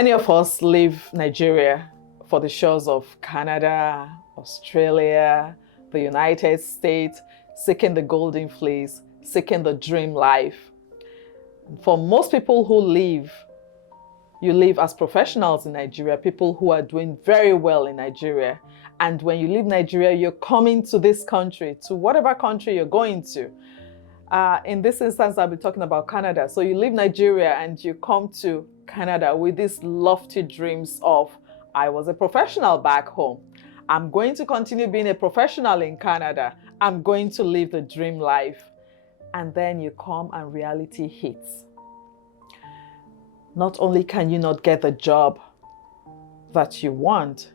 Many of us leave Nigeria for the shores of Canada, Australia, the United States, seeking the golden fleece, seeking the dream life. For most people who leave, you live as professionals in Nigeria, people who are doing very well in Nigeria. And when you leave Nigeria, you're coming to this country, to whatever country you're going to. In this instance, I'll be talking about Canada. So you leave Nigeria and you come to Canada with these lofty dreams of, I was a professional back home. I'm going to continue being a professional in Canada. I'm going to live the dream life. And then you come and reality hits. Not only can you not get the job that you want,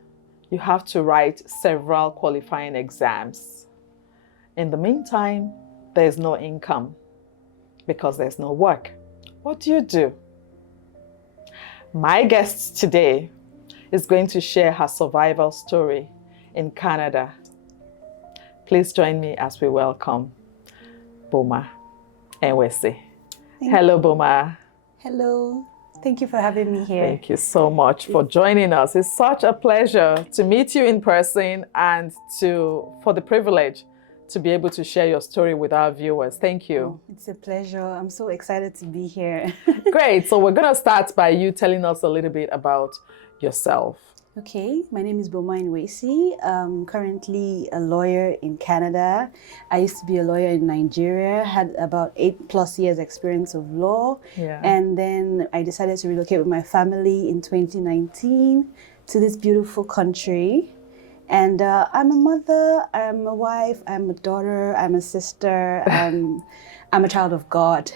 you have to write several qualifying exams. In the meantime, there's no income because there's no work. What do you do? My guest today is going to share her survival story in Canada. Please join me as we welcome Boma Ehinlaiye. Hello, Boma. Hello. Thank you for having me here. Thank you so much for joining us. It's such a pleasure to meet you in person and for the privilege to be able to share your story with our viewers. Thank you. It's a pleasure. I'm so excited to be here. Great. So we're going to start by you telling us a little bit about yourself. Okay, my name is Boma Ehinlaiye. I'm currently a lawyer in Canada. I used to be a lawyer in Nigeria, had about 8+ years experience of law. Yeah. And then I decided to relocate with my family in 2019 to this beautiful country. And I'm a mother, I'm a wife, I'm a daughter, I'm a sister, I'm a child of God.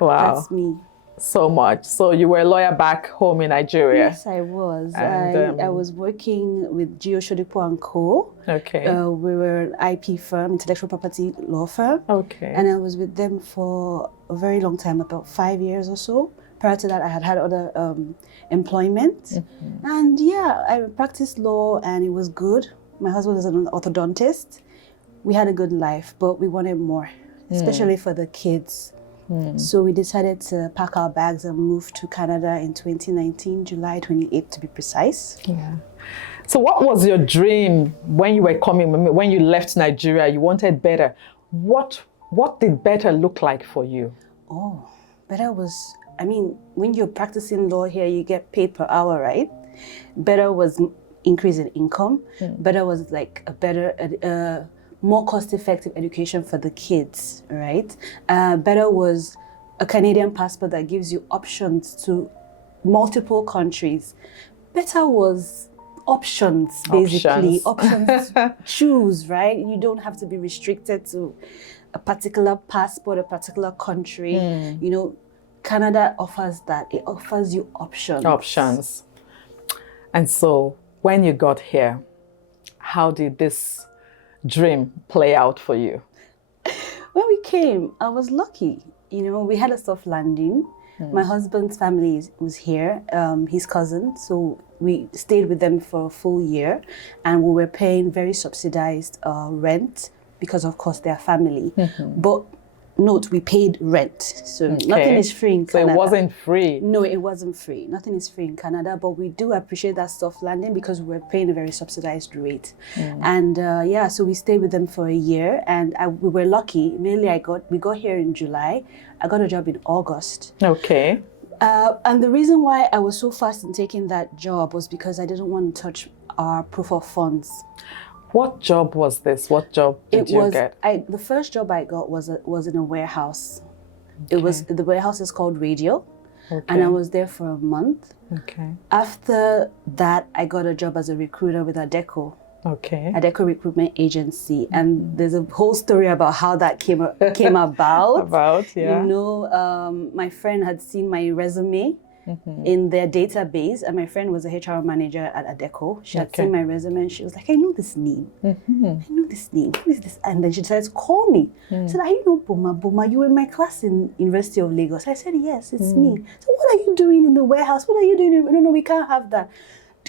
Wow. That's me. So much. So you were a lawyer back home in Nigeria? Yes, I was. And, I was working with Gio Shodipo & Co. Okay. We were an IP firm, intellectual property law firm. Okay. And I was with them for a very long time, about 5 years or so. Prior to that, I had other employment. Mm-hmm. And yeah, I practiced law and it was good. My husband was an orthodontist. We had a good life, but we wanted more, especially for the kids. So we decided to pack our bags and move to Canada in 2019, July 28th to be precise. Yeah. So what was your dream when you were coming, when you left Nigeria, you wanted better? What did better look like for you? Oh, better was, I mean, when you're practicing law here, you get paid per hour, right? Better was increase in income. Better was like a better, more cost-effective education for the kids, right? Better was a Canadian passport that gives you options to multiple countries. Better was options, basically. Options to choose, right? You don't have to be restricted to a particular passport, a particular country. You know, Canada offers that. It offers you options. Options. And so when you got here, how did this dream play out for you? When we came, I was lucky. You know, we had a soft landing. My husband's family was here, his cousin, so we stayed with them for a full year, and we were paying very subsidized rent because, of course, they're family. But note, we paid rent, so nothing is free in Canada. So it wasn't free? No, it wasn't free. Nothing is free in Canada, but we do appreciate that soft landing because we were paying a very subsidized rate. And yeah, so we stayed with them for a year, and we were lucky. Mainly, we got here in July. I got a job in August. Okay. And the reason why I was so fast in taking that job was because I didn't want to touch our proof of funds. What job was this? What job did you get? The first job I got was in a warehouse. The warehouse is called Radio, and I was there for a month. Okay. After that, I got a job as a recruiter with Adecco. Okay. Adecco recruitment agency, and there's a whole story about how that came about. Yeah. You know, my friend had seen my resume in their database, and my friend was a HR manager at Adecco. She had seen my resume and she was like, I know this name. I know this name. Who is this? And then she decided to call me. She said, I know Boma. Boma, you were in my class in University of Lagos. I said, yes, it's me. So what are you doing in the warehouse? What are you doing? No, we can't have that.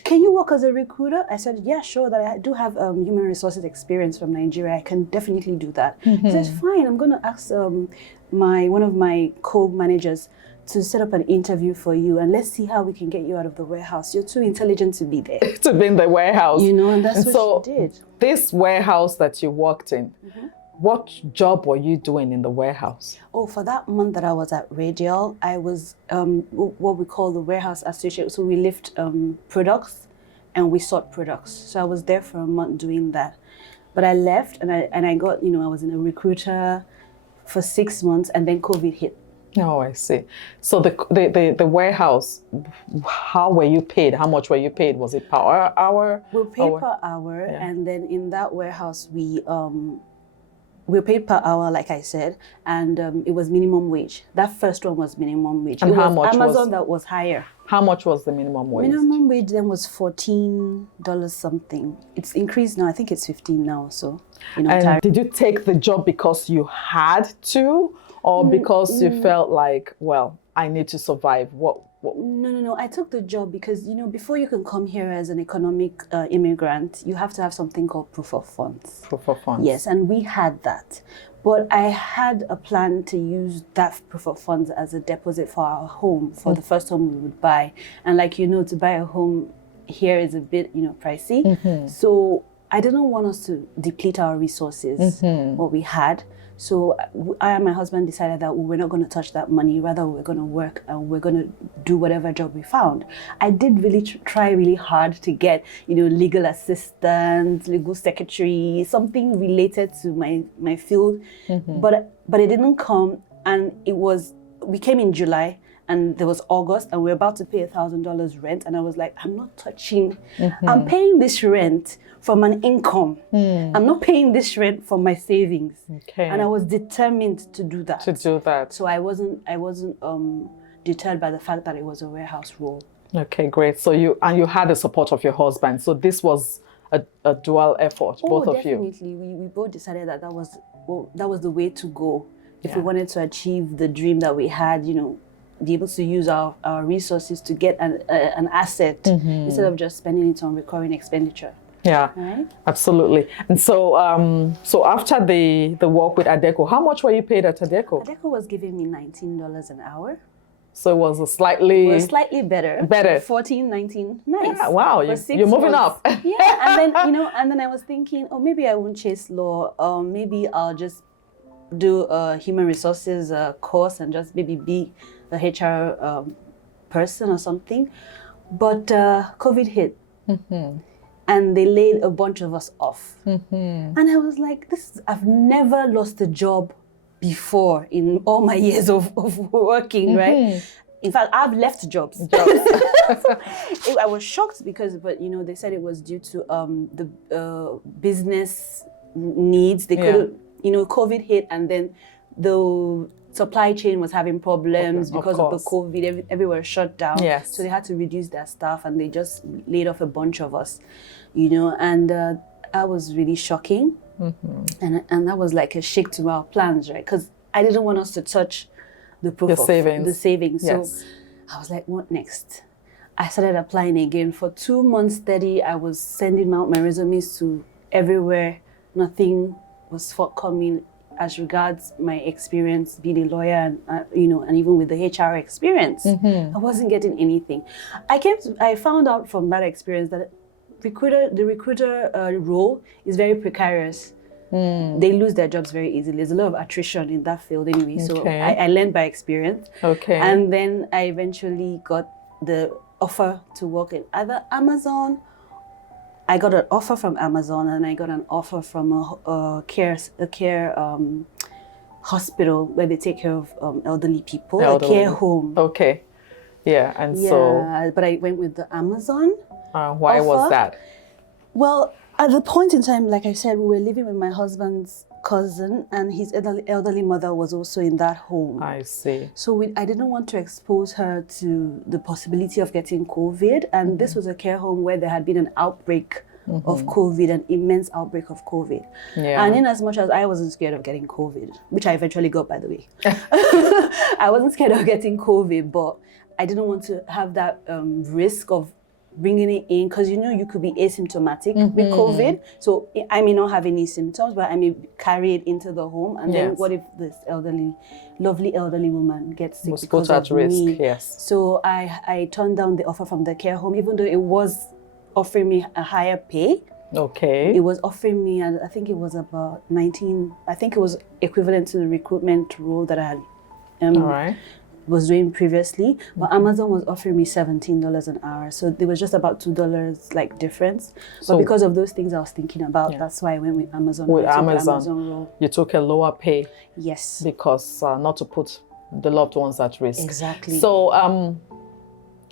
Can you work as a recruiter? I said, yeah, sure, that I do have human resources experience from Nigeria. I can definitely do that. He says, fine, I'm going to ask one of my co-managers to set up an interview for you, and let's see how we can get you out of the warehouse. You're too intelligent to be there. To be in the warehouse. You know, and that's And what she did. This warehouse that you worked in, what job were you doing in the warehouse? Oh, for that month that I was at Radial, I was what we call the warehouse associate. So we lift products and we sort products. So I was there for a month doing that. But I left and I got, I was in a recruiter for 6 months, and then COVID hit. Oh, I see. So the warehouse, how were you paid? How much were you paid? Was it per hour? We were paid per hour, and then in that warehouse we were paid per hour, like I said, and it was minimum wage. That first one was minimum wage. And it how was much Amazon that was higher. How much was the minimum wage? Minimum wage then was $14 something. It's increased now. I think it's 15 now. So, And did you take the job because you had to, or because you felt like, well, I need to survive? What? No. I took the job because, before you can come here as an economic immigrant, you have to have something called proof of funds. Proof of funds. Yes, and we had that. But I had a plan to use that proof of funds as a deposit for our home, for the first home we would buy. And like, to buy a home here is a bit, pricey. So I didn't want us to deplete our resources, what we had. So I and my husband decided that we were not going to touch that money. Rather, we're going to work and we're going to do whatever job we found. I did really try really hard to get, legal assistant, legal secretary, something related to my field. But it didn't come. And we came in July, and there was August, and we were about to pay $1,000 rent. And I was like, I'm not touching, I'm paying this rent from an income. I'm not paying this rent from my savings. Okay. And I was determined to do that. So I wasn't deterred by the fact that it was a warehouse role. Okay, great. So you had the support of your husband. So this was a dual effort, both of you. Definitely. We both decided that that was the way to go. If we wanted to achieve the dream that we had, be able to use our resources to get an asset instead of just spending it on recurring expenditure. Yeah, right? Absolutely. And so so after the work with Adecco, how much were you paid at Adecco? Adecco was giving me $19 an hour. So it was slightly better. 14, 19. Nice. Yeah, wow, you're moving months. up. Yeah, and then and then I was thinking, maybe I won't chase law, maybe I'll just do a human resources course and just maybe be a HR person or something. But COVID hit. And they laid a bunch of us off. And I was like, I've never lost a job before in all my years of working, right? In fact, I've left jobs. I was shocked because, they said it was due to the business needs. They couldn't, COVID hit, and then the supply chain was having problems because of the COVID. Everywhere shut down. Yes. So they had to reduce their staff, and they just laid off a bunch of us, and that was really shocking. And that was like a shake to our plans, right? Because I didn't want us to touch the savings. Yes. So I was like, what next? I started applying again. For 2 months steady, I was sending out my resumes to everywhere. Nothing was forthcoming as regards my experience being a lawyer and even with the HR experience. I wasn't getting anything. I found out from that experience that the recruiter role is very precarious. They lose their jobs very easily. There's a lot of attrition in that field anyway. So I learned by experience. Okay. And then I eventually got the offer to work in either Amazon. I got an offer from Amazon, and I got an offer from a care hospital where they take care of elderly people, a care home. Okay. Yeah, but I went with the Amazon. Why was that? Well, at the point in time, like I said, we were living with my husband's cousin, and his elderly mother was also in that home. I see. So I didn't want to expose her to the possibility of getting COVID. And this was a care home where there had been an outbreak of COVID, an immense outbreak of COVID. Yeah. And in as much as I wasn't scared of getting COVID, which I eventually got, by the way, I wasn't scared of getting COVID, but I didn't want to have that risk of bringing it in, because you could be asymptomatic with COVID. So I may not have any symptoms, but I may carry it into the home. And then what if this lovely elderly woman gets sick because of me? Yes. So I turned down the offer from the care home, even though it was offering me a higher pay. Okay. It was offering me, I think it was about 19, I think it was equivalent to the recruitment role that I had was doing previously. But Amazon was offering me $17 an hour. So there was just about $2 like difference. But because of those things I was thinking about, that's why I went with Amazon. With Amazon role. You took a lower pay. Yes. Because not to put the loved ones at risk. Exactly. So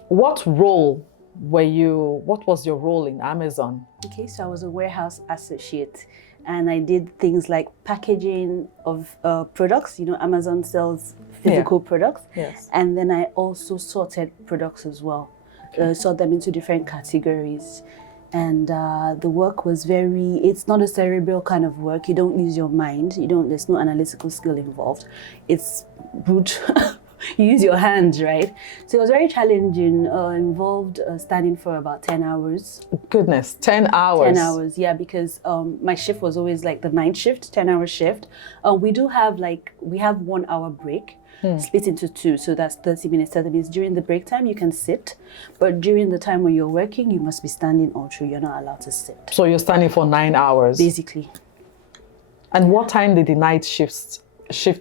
what was your role in Amazon? Okay, so I was a warehouse associate, and I did things like packaging of products. Amazon sells physical products. Yes. And then I also sorted products as well. Sort them into different categories. And the work was it's not a cerebral kind of work. You don't use your mind. There's no analytical skill involved. It's brute. You use your hands, right? So it was very challenging, involved standing for about 10 hours. Goodness, 10 hours? 10 hours, yeah, because my shift was always like the night shift, 10-hour shift. We have 1 hour break, split into two, so that's 30 minutes, 30 minutes. During the break time, you can sit, but during the time when you're working, you must be standing all through. You're not allowed to sit. So you're standing for 9 hours? Basically. And what time did the night shift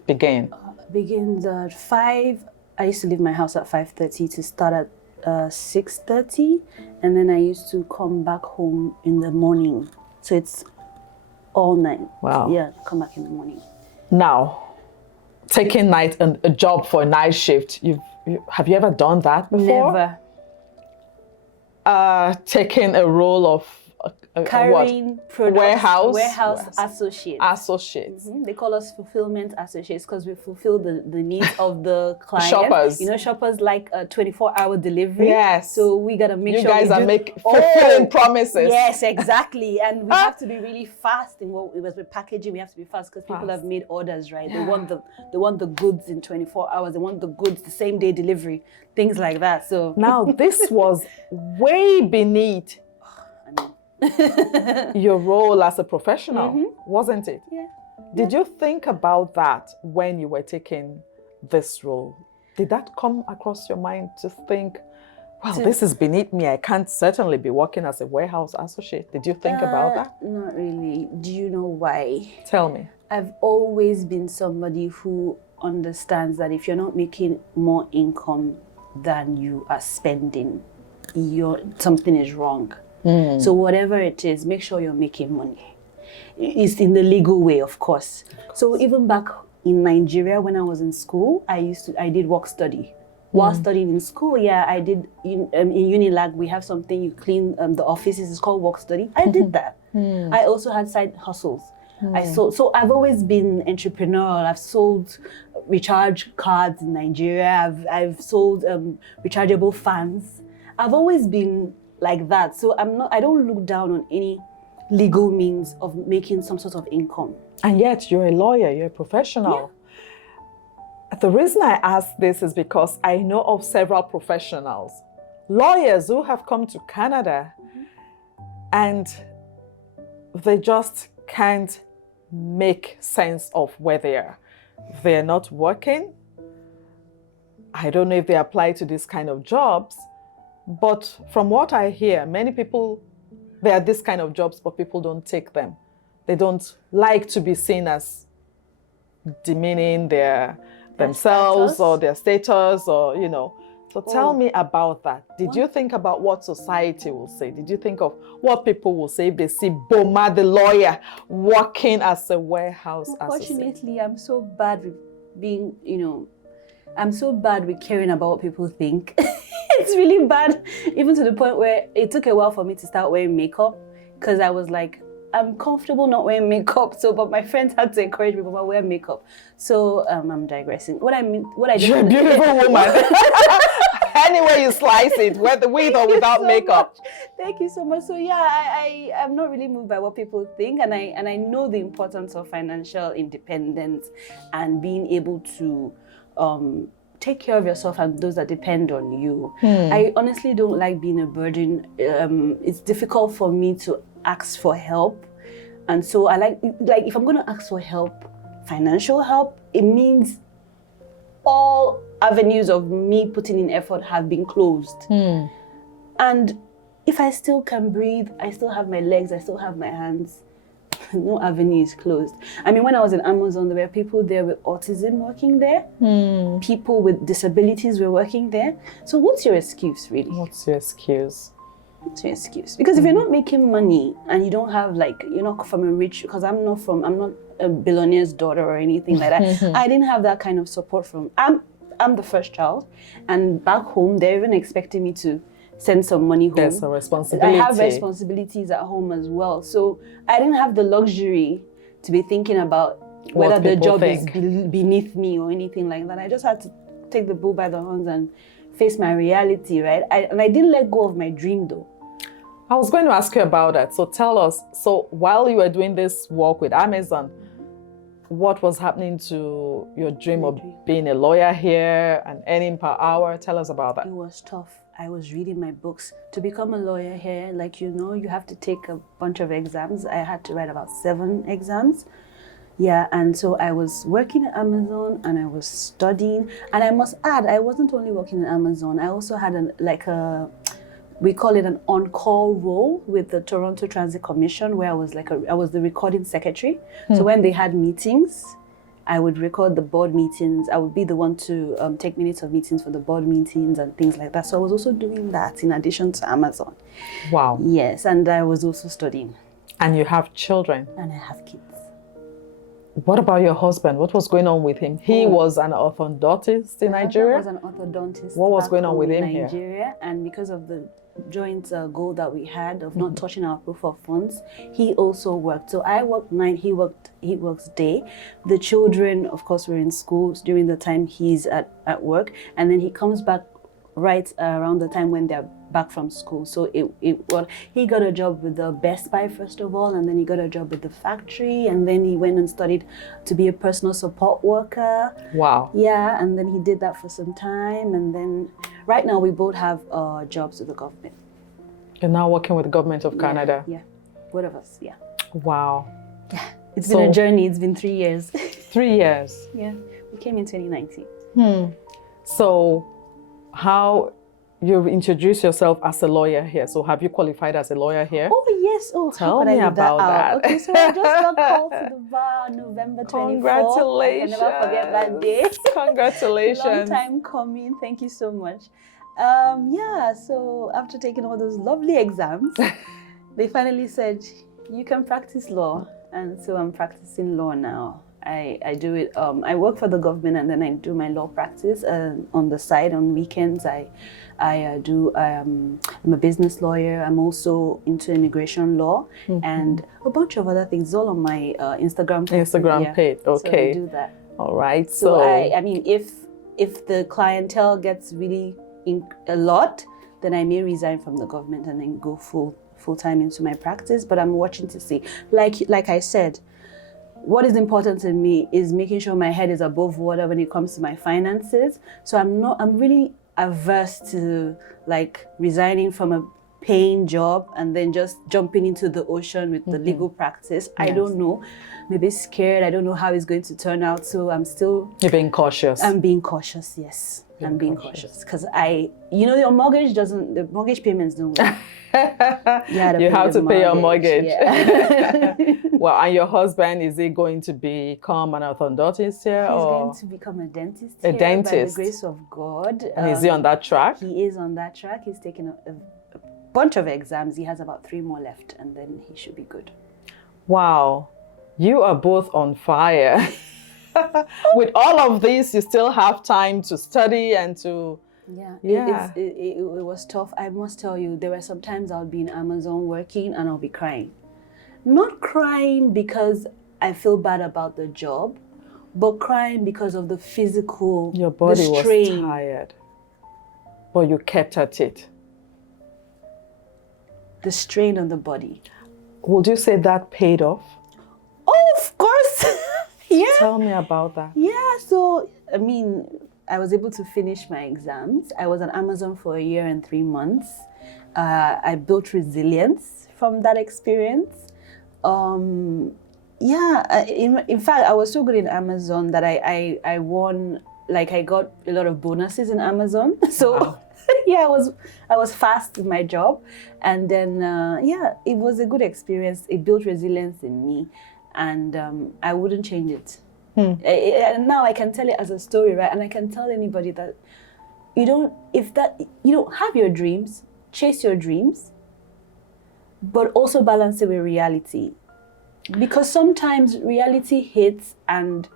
begin? Begins at 5. I used to leave my house at 5:30 to start at 6:30, and then I used to come back home in the morning. So it's all night. Wow. Yeah, come back in the morning. Now, taking a job for a night shift, have you ever done that before? Never. Taking a role of carrying products, warehouse associates. Associates. They call us fulfillment associates because we fulfill the needs of the client. Shoppers. Shoppers like a 24-hour delivery. Yes. So we gotta make sure you guys are fulfilling promises. Yes, exactly. And we have to be really fast in what it was with packaging. We have to be fast because people have made orders, right? Yeah. They want the goods in 24 hours. They want the goods the same day delivery. Things like that. So now this was way beneath your role as a professional, wasn't it? Yeah. Did you think about that when you were taking this role? Did that come across your mind to think, wow, this is beneath me. I can't certainly be working as a warehouse associate. Did you think about that? Not really. Do you know why? Tell me. I've always been somebody who understands that if you're not making more income than you are spending, something is wrong. So whatever it is, make sure you're making money. It's in the legal way, of course. So even back in Nigeria, when I was in school, I did work study. While studying in school, I did in Unilag, we have something you clean the offices. It's called work study. I did that. I also had side hustles. So I've always been entrepreneurial. I've sold recharge cards in Nigeria. I've sold rechargeable fans. I've always been like that. So I don't look down on any legal means of making some sort of income. And yet you're a lawyer, you're a professional. Yeah. The reason I ask this is because I know of several professionals, lawyers who have come to Canada and they just can't make sense of where they are. They're not working. I don't know if they apply to this kind of jobs. But from what I hear, many people, there are this kind of jobs, but people don't take them. They don't like to be seen as demeaning themselves or their status or, So tell me about that. Did you think about what society will say? Did you think of what people will say if they see Boma, the lawyer, working as a warehouse associate? Unfortunately, I'm so bad with being, I'm so bad with caring about what people think. It's really bad, even to the point where it took a while for me to start wearing makeup because I was like, I'm comfortable not wearing makeup. But my friends had to encourage me, but wear makeup. So I'm digressing. You're a beautiful woman. Anyway you slice it, whether with or without makeup. Thank you so much. So I'm not really moved by what people think, and I know the importance of financial independence and being able to take care of yourself and those that depend on you. I honestly don't like being a burden. It's difficult for me to ask for help. And so I like if I'm going to ask for help, financial help, it means all avenues of me putting in effort have been closed. And if I still can breathe, I still have my legs, I still have my hands, no avenue is closed. I mean, when I was in Amazon, there were people there with autism working there. People with disabilities were working there. So what's your excuse, really? What's your excuse? What's your excuse? Because if you're not making money and you don't have you're not from a rich, because I'm not a billionaire's daughter or anything like that. I didn't have that kind of support from, I'm the first child, and back home, they're even expecting me to send some money home. There's a responsibility. I have responsibilities at home as well. So I didn't have the luxury to be thinking about whether the job is beneath me or anything like that. I just had to take the bull by the horns and face my reality, right? And I didn't let go of my dream though. I was going to ask you about that. So tell us, so while you were doing this work with Amazon, what was happening to your dream of being a lawyer here and earning per hour? Tell us about that. It was tough. I was reading my books. To become a lawyer here, you have to take a bunch of exams. I had to write about 7 exams. Yeah, and so I was working at Amazon and I was studying. And I must add, I wasn't only working at Amazon. I also had we call it an on-call role with the Toronto Transit Commission, where I was the recording secretary. So when they had meetings, I would record the board meetings. I would be the one to take minutes of meetings for the board meetings and things like that. So I was also doing that in addition to Amazon. Wow. Yes, and I was also studying. And you have children. And I have kids. What about your husband? What was going on with him? He was an orthodontist in Nigeria? He was an orthodontist. What was going on with him in Nigeria, here? And because of the joint goal that we had of not touching our proof of funds, he also worked. So I worked night, he works day. The children, of course, were in school during the time he's at work, and then he comes back right around the time when they're back from school. So he got a job with the Best Buy first of all, and then he got a job with the factory, and then he went and studied to be a personal support worker. Wow. Yeah, and then he did that for some time, and then right now we both have jobs with the government. You're now working with the government of Canada? Yeah, both of us, yeah. Wow. Yeah, it's been a journey. It's been 3 years. 3 years? Yeah, we came in 2019. So how you've introduced yourself as a lawyer here. So have you qualified as a lawyer here? Oh, yes. Oh, tell me about that. Okay, so I just got called to the bar November 24th. Congratulations. I can never forget that day. Congratulations. Long time coming. Thank you so much. Yeah, so after taking all those lovely exams, they finally said, you can practice law. And so I'm practicing law now. I do it, I work for the government and then I do my law practice on the side on weekends. I'm a business lawyer. I'm also into immigration law and a bunch of other things. It's all on my Instagram page. Okay. So I do that. All right. So I mean, if the clientele gets really a lot, then I may resign from the government and then go full-time into my practice. But I'm watching to see, like I said, what is important to me is making sure my head is above water when it comes to my finances. So I'm really averse to resigning from a paying job and then just jumping into the ocean with the legal practice. Yes. I don't know, maybe scared. I don't know how it's going to turn out. So You're being cautious. I'm being cautious, yes. I'm being cautious because the mortgage payments don't work. You have to pay your mortgage. Yeah. Well, and your husband, is he going to become an orthodontist here? He's going to become a dentist here by the grace of God. And is he on that track? He is on that track. He's taken a bunch of exams. He has about 3 more left and then he should be good. Wow. You are both on fire. With all of this, you still have time to study and to... Yeah. It was tough. I must tell you, there were some times I'll be in Amazon working and I'll be crying. Not crying because I feel bad about the job, but crying because of the physical, your body was tired, but you kept at it. The strain on the body. Would you say that paid off? Oh, of course. Yeah. Tell me about that. Yeah, so, I mean, I was able to finish my exams. I was on Amazon for 1 year and 3 months. I built resilience from that experience. In fact, I was so good in Amazon that I won, like I got a lot of bonuses in Amazon. So Wow. yeah, I was fast in my job. And then, it was a good experience. It built resilience in me, and I wouldn't change it. And now I can tell it as a story, right? And I can tell anybody that you don't have your dreams, chase your dreams, but also balance it with reality. Because sometimes reality hits and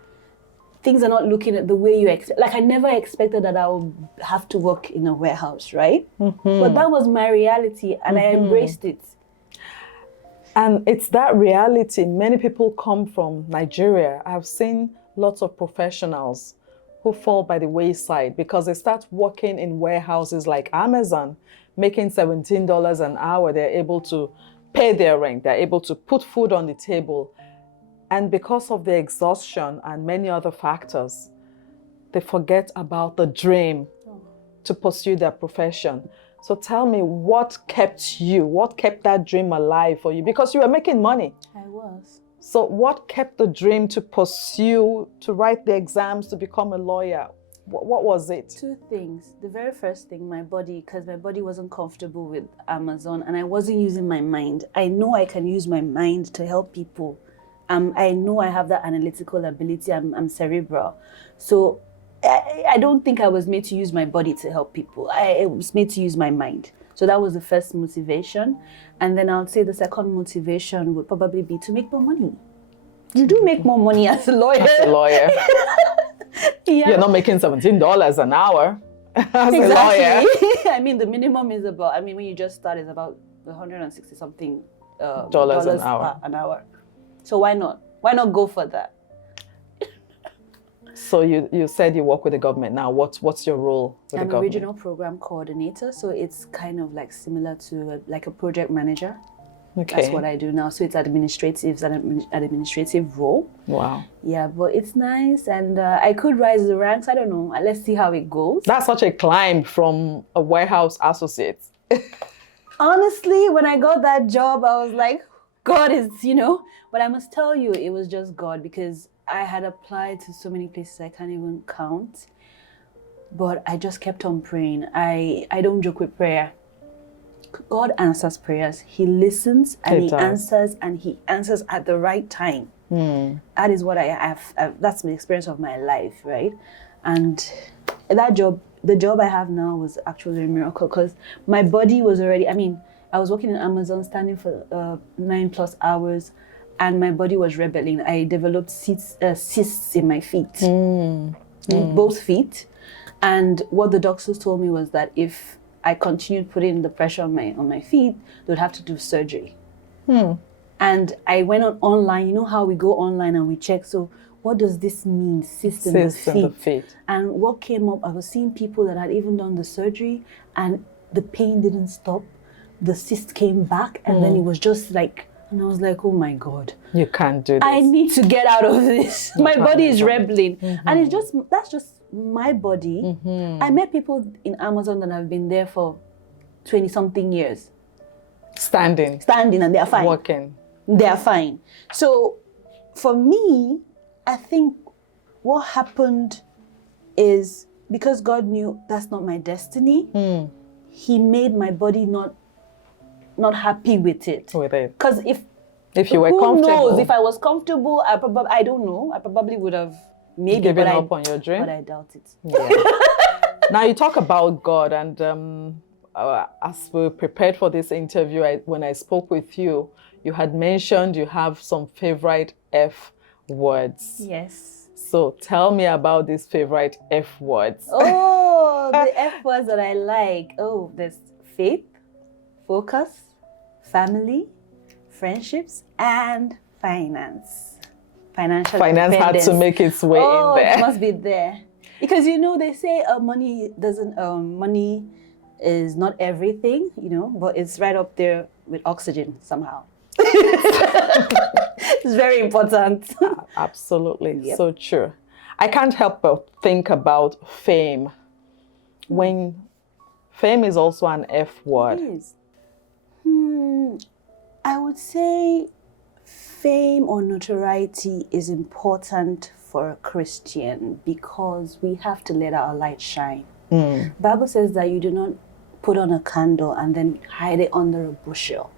things are not looking at the way you expect. Like I never expected that I would have to work in a warehouse, right? But that was my reality, and I embraced it. And it's that reality. Many people come from Nigeria. I've seen lots of professionals who fall by the wayside because they start working in warehouses like Amazon, making $17 an hour. They're able to pay their rent. They're able to put food on the table. And because of the exhaustion and many other factors, they forget about the dream to pursue their profession. So tell me, what kept that dream alive for you? Because you were making money. I was. So what kept the dream to pursue, to write the exams, to become a lawyer? What was it? 2 things. The very first thing, my body, because my body wasn't comfortable with Amazon and I wasn't using my mind. I know I can use my mind to help people. I know I have that analytical ability. I'm cerebral. So I don't think I was made to use my body to help people. I was made to use my mind. So that was the first motivation. And then I would say the second motivation would probably be to make more money. You do make more money as a lawyer. As a lawyer. Yeah. You're not making $17 an hour as Exactly. a lawyer. I mean, the minimum is about, when you just start, it's about 160 something Dollars an hour. an hour. So why not? Why not go for that? So you said you work with the government now. What's your role with the I'm a government? regional program coordinator, so it's kind of like similar to like a project manager. Okay. That's what I do now. So it's administrative, it's an administrative role. Wow. Yeah, but it's nice, and I could rise the ranks. I don't know. Let's see how it goes. That's such a climb from a warehouse associate. Honestly, when I got that job, I was like, God is, But I must tell you, it was just God, because I had applied to so many places I can't even count. But I just kept on praying. I don't joke with prayer. God answers prayers. He listens and He answers, and He answers at the right time. That is what I have. That's the experience of my life, right? And that job, the job I have now, was actually a miracle, because my body was already, I was working in Amazon, standing for 9+ hours, and my body was rebelling. I developed cysts in my feet, both feet. And what the doctors told me was that if I continued putting the pressure on my feet, they would have to do surgery. And I went online. You know how we go online and we check, so what does this mean, cysts in the feet? And what came up, I was seeing people that had even done the surgery and the pain didn't stop. The cyst came back, and then it was just like, and I was like, oh my God. You can't do this. I need to get out of this. My body is rebelling. And that's just my body. I met people in Amazon that have been there for 20-something years. Standing, and they're fine. working. They're fine. So for me, I think what happened is, because God knew that's not my destiny, He made my body not happy with it. Because if you were comfortable, who knows? If I was comfortable, I don't know. I probably would have maybe given up on your dream. But I doubt it. Yeah. Now you talk about God, and as we prepared for this interview, when I spoke with you, you had mentioned you have some favorite F words. Yes. So tell me about these favorite F words. Oh, the F words that I like. Oh, there's faith, focus, family, friendships, and finance. Finance had to make its way in there. It must be there. Because they say money is not everything, but it's right up there with oxygen somehow. It's very important. Absolutely. Yep. So true. I can't help but think about fame. When fame is also an F word. It is. I would say fame or notoriety is important for a Christian because we have to let our light shine. The Bible says that you do not put on a candle and then hide it under a bushel.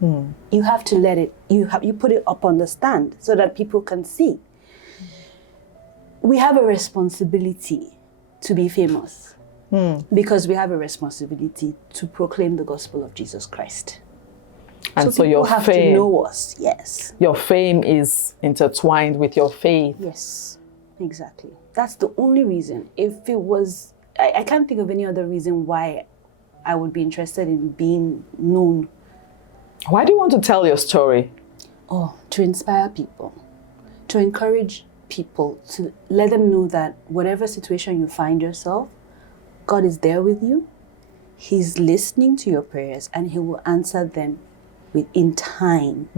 You have to let it, you put it up on the stand so that people can see. We have a responsibility to be famous because we have a responsibility to proclaim the gospel of Jesus Christ. And so people your have fame, to know us, yes. Your fame is intertwined with your faith. Yes, exactly. That's the only reason. If it was, I can't think of any other reason why I would be interested in being known. Why do you want to tell your story? Oh, to inspire people, to encourage people, to let them know that whatever situation you find yourself, God is there with you. He's listening to your prayers and he will answer them in time.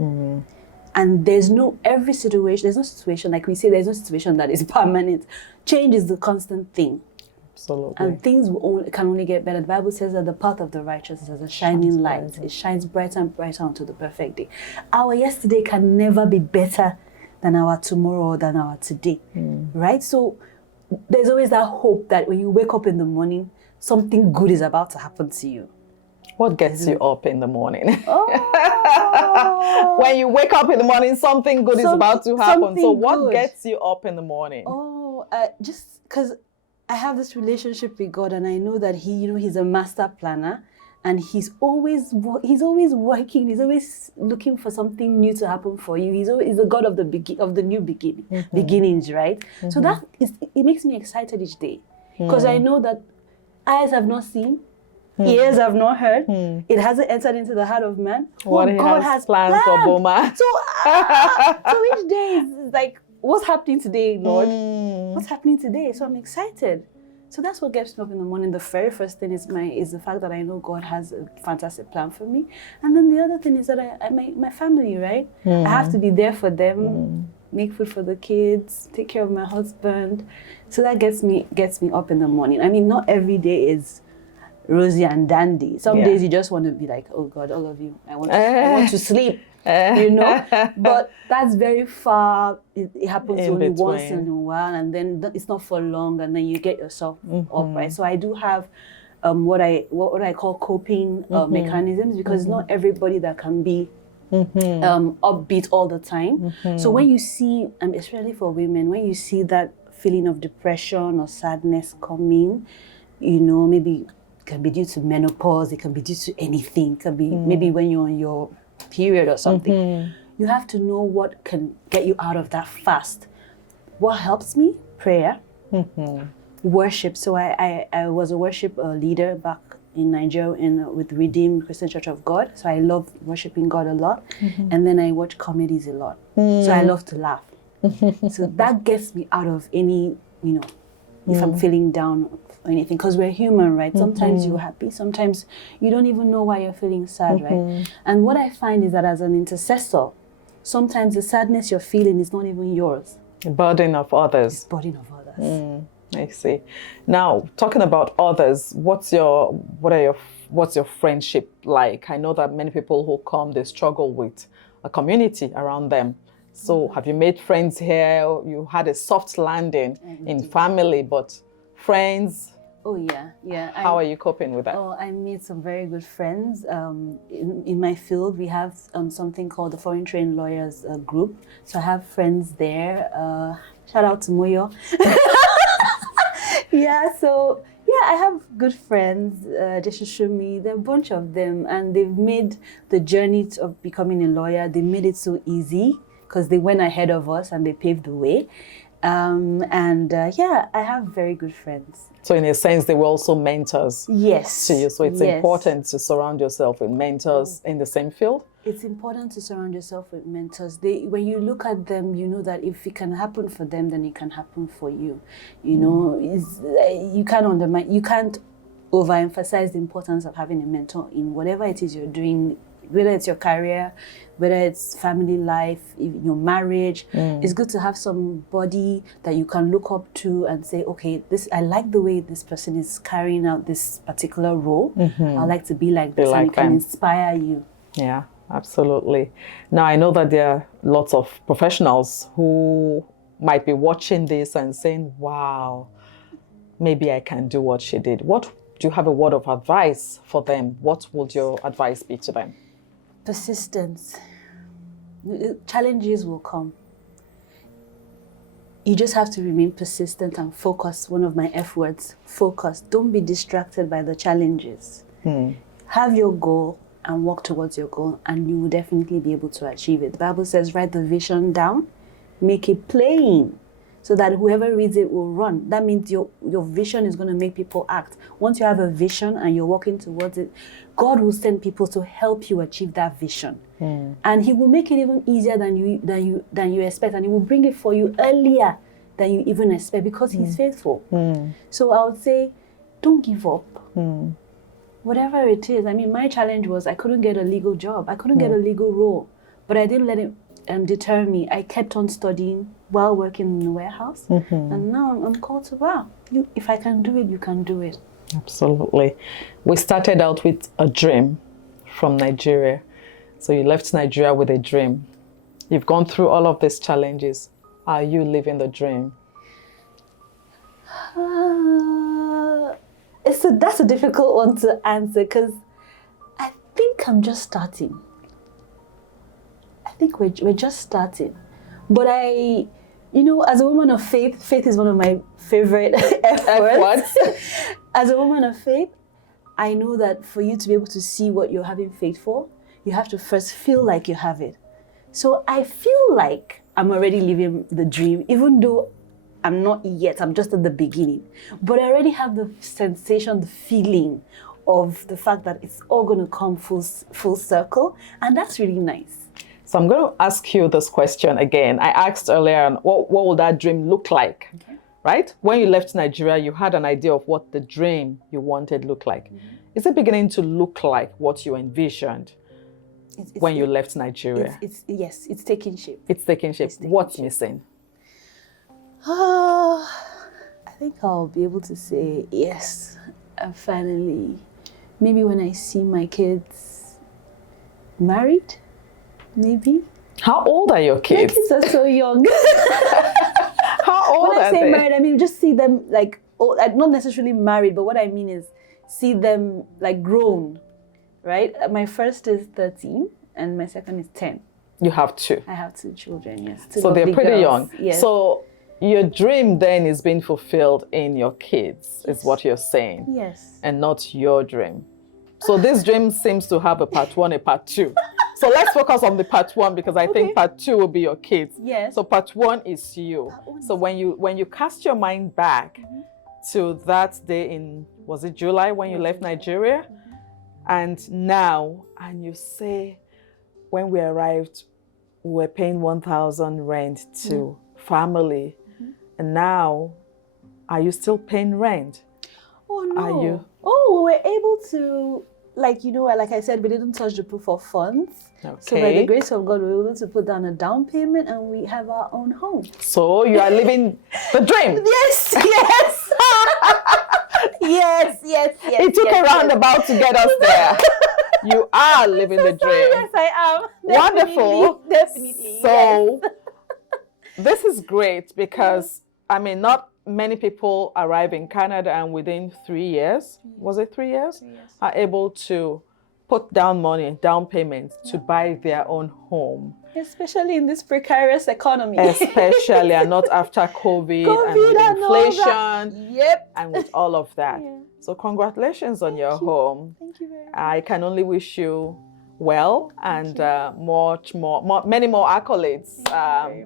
And there's no situation, like we say, there's no situation that is permanent. Change is the constant thing. Absolutely. And things can only get better. The Bible says that the path of the righteous is as a shining light. It shines brighter and brighter unto the perfect day. Our yesterday can never be better than our tomorrow or than our today, right? So there's always that hope that when you wake up in the morning, something good is about to happen to you. What gets you up in the morning? Oh. When you wake up in the morning, something good is about to happen. So what good. gets you up in the morning? Just because I have this relationship with God and I know that He's a master planner and He's always working. He's always looking for something new to happen for you. He's the God of the new beginnings, right? So it makes me excited each day because I know that eyes have not seen, ears have not heard. It hasn't entered into the heart of man. What God has planned for Boma. So each day is like, what's happening today, Lord? What's happening today? So I'm excited. So that's what gets me up in the morning. The very first thing is the fact that I know God has a fantastic plan for me. And then the other thing is that my family, right? I have to be there for them, make food for the kids, take care of my husband. So that gets me up in the morning. I mean, not every day is rosy and dandy. Some days you just want to be like, oh God, all of you, I want to sleep, But that's very far. It happens only once in a while, and then it's not for long, and then you get yourself up, right? So I do have what I call coping mechanisms, because it's not everybody that can be upbeat all the time. So when you see, especially for women, when you see that feeling of depression or sadness coming, maybe it can be due to menopause, it can be due to anything, it can be maybe when you're on your period or something. You have to know what can get you out of that fast. What helps me? Prayer, worship. So I was a worship leader back in Nigeria with Redeemed Christian Church of God. So I love worshiping God a lot. And then I watch comedies a lot. So I love to laugh. So that gets me out of any, if I'm feeling down or anything, because we're human, right? Sometimes you're happy, sometimes you don't even know why you're feeling sad, right? And what I find is that as an intercessor, sometimes the sadness you're feeling is not even yours. The burden of others. It's the burden of others. I see. Now, talking about others, what's your friendship like? I know that many people who come, they struggle with a community around them. So have you made friends here? You had a soft landing in family, but friends? Oh, yeah. How are you coping with that? Oh, I made some very good friends. In my field, we have something called the Foreign Trained Lawyers Group. So I have friends there. Shout out to Moyo. I have good friends. Just to show me, there are a bunch of them, and they've made the journey of becoming a lawyer, they made it so easy, because they went ahead of us and they paved the way. I have very good friends. So in a sense, they were also mentors to you. So it's important to surround yourself with mentors in the same field? It's important to surround yourself with mentors. When you look at them, you know that if it can happen for them, then it can happen for you. You can't overemphasize the importance of having a mentor in whatever it is you're doing whether it's your career, whether it's family life, your marriage. It's good to have somebody that you can look up to and say, okay, I like the way this person is carrying out this particular role. I like to be like this, and it can inspire you. Yeah, absolutely. Now, I know that there are lots of professionals who might be watching this and saying, wow, maybe I can do what she did. Do you have a word of advice for them? What would your advice be to them? Persistence. Challenges will come. You just have to remain persistent and focus. One of my F words, focus. Don't be distracted by the challenges. Have your goal and work towards your goal, and you will definitely be able to achieve it. The Bible says, write the vision down, make it plain, so that whoever reads it will run. That means your vision is going to make people act. Once you have a vision and you're working towards it, God will send people to help you achieve that vision. And he will make it even easier than you expect, and he will bring it for you earlier than you even expect, because he's faithful. So I would say, don't give up. Whatever it is. I mean, my challenge was I couldn't get a legal job. I couldn't get a legal role, but I didn't let it deter me. I kept on studying while working in the warehouse, and now I'm called to, wow, if I can do it, you can do it. Absolutely. We started out with a dream from Nigeria. So you left Nigeria with a dream. You've gone through all of these challenges. Are you living the dream? That's a difficult one to answer, because I think I'm just starting. I think we're just starting. But as a woman of faith is one of my favorite F words. As a woman of faith, I know that for you to be able to see what you're having faith for, you have to first feel like you have it. So I feel like I'm already living the dream, even though I'm not yet, I'm just at the beginning. But I already have the sensation, the feeling of the fact that it's all going to come full circle. And that's really nice. So I'm going to ask you this question again. I asked earlier, what would that dream look like? Right? When you left Nigeria, you had an idea of what the dream you wanted looked like. Is it beginning to look like what you envisioned when you left Nigeria? Yes, it's taking shape. It's taking shape. What's missing? I think I'll be able to say yes. Finally, maybe when I see my kids married, maybe. How old are your kids? My kids are so young. How old when I are say they? married, I mean just see them like, not necessarily married, but what I mean is see them like grown, right? My first is 13 and my second is 10. You have two. I have two children, yes. So they're pretty young. Yes. So your dream then is being fulfilled in your kids, is what you're saying. Yes. And not your dream. So this dream seems to have a part one, a part two. So let's focus on the part one, because I think part two will be your kids. Yes. So part one is you. So when you cast your mind back to that day in, was it July when you left Nigeria? And now, and you say, when we arrived, we were paying 1,000 rent to family. And now, are you still paying rent? Oh, no. Are you? Oh, we were able to, like I said, we didn't touch the proof of funds. Okay. So by the grace of God, we were able to put down a down payment and we have our own home. So you are living the dream. Yes, yes. yes. It took a roundabout to get us there. You are living the dream. Yes, I am. Wonderful. Definitely. So this is great, because I mean, not many people arrive in Canada and within 3 years, was it 3 years? 3 years. Are able to put down money, down payments to buy their own home. Especially in this precarious economy. Especially, and not after COVID and with inflation. Yep. And with all of that. Yeah. So congratulations on your home. Thank you very much. I can only wish you well and many more accolades.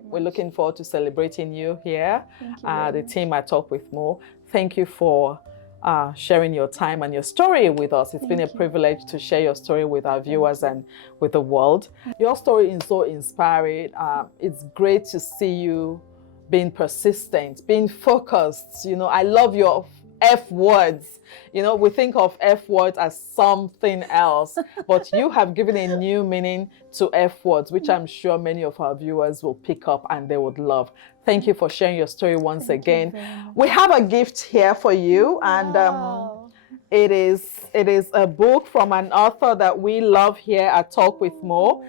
We're looking forward to celebrating you here. The team at Talk with Mo. Thank you for sharing your time and your story with us. It's been a privilege to share your story with our viewers and with the world. Your story is so inspiring. It's great to see you being persistent, being focused. You know, I love your F words. You know, we think of F words as something else, but you have given a new meaning to F words, which I'm sure many of our viewers will pick up and they would love. Thank you for sharing your story once again. We have a gift here for you, and it is a book from an author that we love here at Talk with Mo.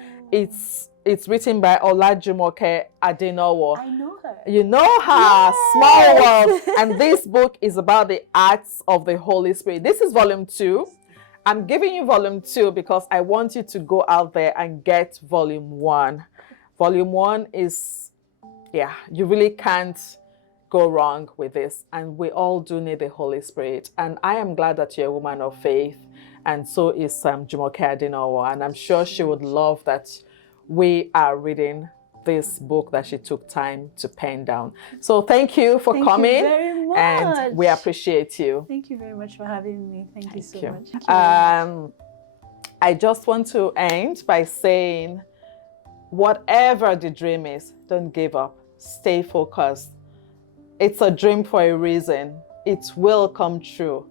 It's written by Olajumoke Adenowo. I know her. You know her. Yes. Small World. And this book is about the acts of the Holy Spirit. This is volume 2. I'm giving you volume 2 because I want you to go out there and get volume 1. Volume 1 is, yeah, you really can't go wrong with this. And we all do need the Holy Spirit. And I am glad that you're a woman of faith. And so is Jumoke Adenowo. And I'm sure she would love that we are reading this book that she took time to pen down. So thank you for coming. Thank you very much. And we appreciate you. Thank you very much for having me. Thank you so much. I just want to end by saying, whatever the dream is, don't give up. Stay focused. It's a dream for a reason. It will come true.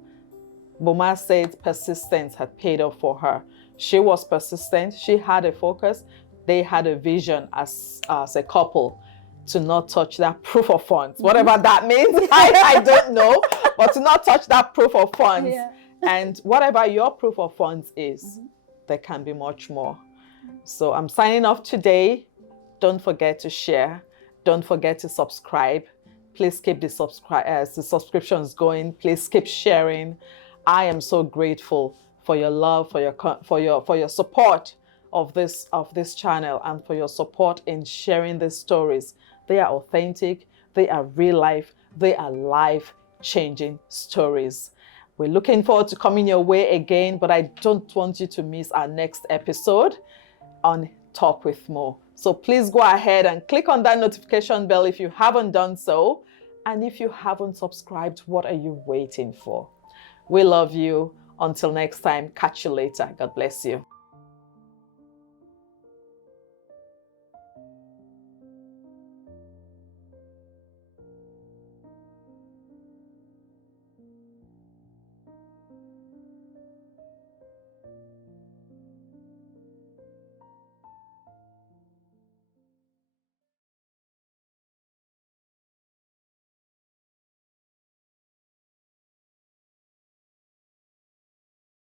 Boma said persistence had paid off for her. She was persistent. She had a focus. They had a vision as a couple to not touch that proof of funds. Whatever that means, I don't know. But to not touch that proof of funds. Yeah. And whatever your proof of funds is, there can be much more. So I'm signing off today. Don't forget to share. Don't forget to subscribe. Please keep the subscriptions going. Please keep sharing. I am so grateful for your love, for your support of this channel, and for your support in sharing these stories. They are authentic. They are real life. They are life-changing stories. We're looking forward to coming your way again, but I don't want you to miss our next episode on Talk with Mo. So please go ahead and click on that notification bell if you haven't done so. And if you haven't subscribed, what are you waiting for? We love you. Until next time, catch you later. God bless you.